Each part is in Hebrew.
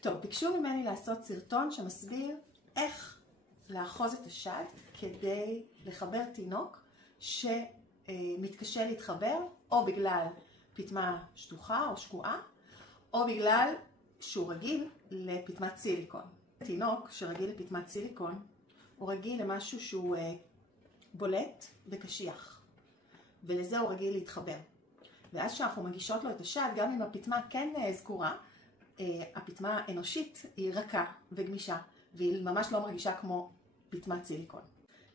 טוב, ביקשו ממני לעשות סרטון שמסביר איך לאחוז את השד כדי לחבר תינוק שמתקשה להתחבר, או בגלל פטמה שטוחה או שקועה, או בגלל שהוא רגיל לפטמת סיליקון. תינוק שרגיל לפטמת סיליקון הוא רגיל למשהו שהוא בולט וקשיח, ולזה הוא רגיל להתחבר. ואז כשאנחנו מגישות לו את השד, גם אם הפטמה כן זכורה, הפטמה האנושית היא רכה וגמישה, והיא ממש לא מרגישה כמו פטמת סיליקון.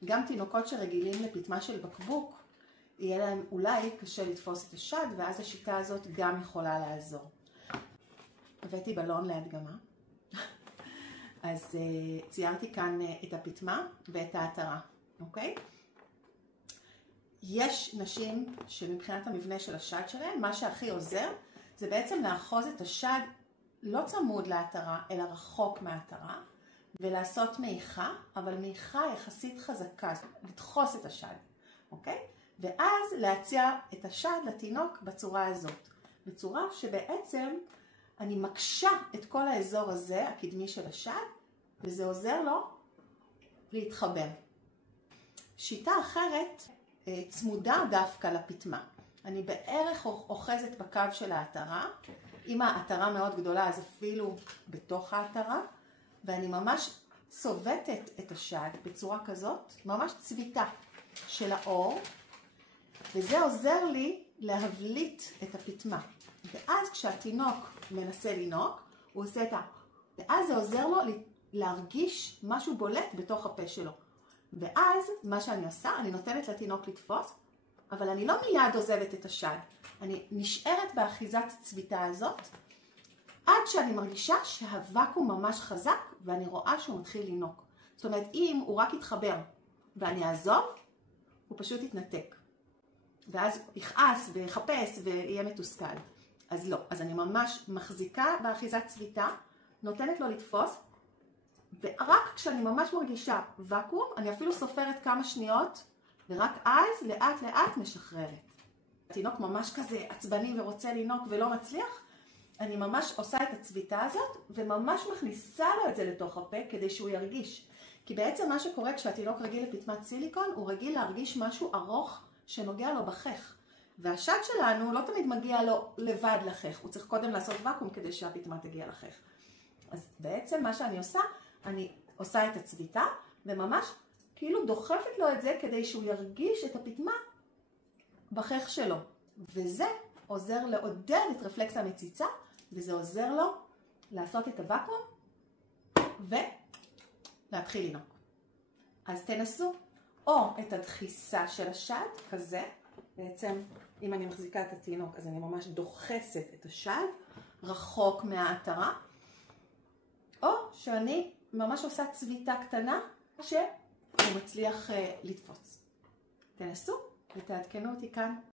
גם תינוקות שרגילים לפטמה של בקבוק, יהיה להם אולי קשה לתפוס את השד, ואז השיטה הזאת גם יכולה לעזור. הבאתי בלון להדגמה. אז ציירתי כאן את הפטמה ואת העטרה, אוקיי? יש נשים שמבחינת המבנה של השד שלהם, מה שהכי עוזר זה בעצם לאחוז את השד לא צמוד לעטרה, אלא רחוק מהעטרה, ולעשות מעיכה, אבל מעיכה יחסית חזקה, לדחוס את השד, אוקיי? ואז להציע את השד לתינוק בצורה הזאת, בצורה שבעצם אני מקשה את כל האזור הזה, הקדמי של השד, וזה עוזר לו להתחבר. שיטה אחרת צמודה דווקא לפטמה. אני בערך אוחזת בקו של העטרה, אם העטרה מאוד גדולה אז אפילו בתוך העטרה, ואני ממש צובטת את השד בצורה כזאת, ממש צביטה של האור, וזה עוזר לי להבליט את הפטמה. ואז כשהתינוק מנסה לנוק, הוא עושה את ואז זה עוזר לו להרגיש משהו בולט בתוך הפה שלו. ואז מה שאני עושה, אני נותנת לתינוק לתפוס, אבל אני לא מיד עוזבת את השד. אני נשארת באחיזת צביטה הזאת, עד שאני מרגישה שהוואקום ממש חזק, ואני רואה שהוא מתחיל לנוק. זאת אומרת, אם הוא רק יתחבר ואני אעזוב, הוא פשוט יתנתק. ואז יכעס ויחפש ויהיה מתוסכל. אז לא. אז אני ממש מחזיקה באחיזת צביטה, נותנת לו לתפוס, ורק כשאני ממש מרגישה ואקום, אני אפילו סופרת כמה שניות, ורק אז לאט לאט משחררת. התינוק ממש כזה עצבני ורוצה לנוק ולא מצליח, אני ממש עושה את הצביטה הזאת, וממש מכניסה לו את זה לתוך הפה כדי שהוא ירגיש. כי בעצם מה שקורה כשהתינוק רגיל לפטמת סיליקון, הוא רגיל להרגיש משהו ארוך שנוגע לו בחך. והשד שלנו לא תמיד מגיע לו לבד לחך, הוא צריך קודם לעשות ואקום כדי שהפטמה תגיע לחך. אז בעצם מה שאני עושה, אני עושה את הצביטה, וממש כאילו דוחפת לו את זה כדי שהוא ירגיש את הפטמה בחך שלו. וזה עוזר לעודד את רפלקס המציצה, וזה עוזר לו לעשות את הוואקום ולהתחיל לנוק. אז תנסו או את הדחיסה של השד, כזה, בעצם אם אני מחזיקה את התינוק אז אני ממש דוחסת את השד רחוק מהעטרה, או שאני ממש עושה צביטה קטנה שהוא מצליח לתפוס. תנסו ותעדכנו אותי כאן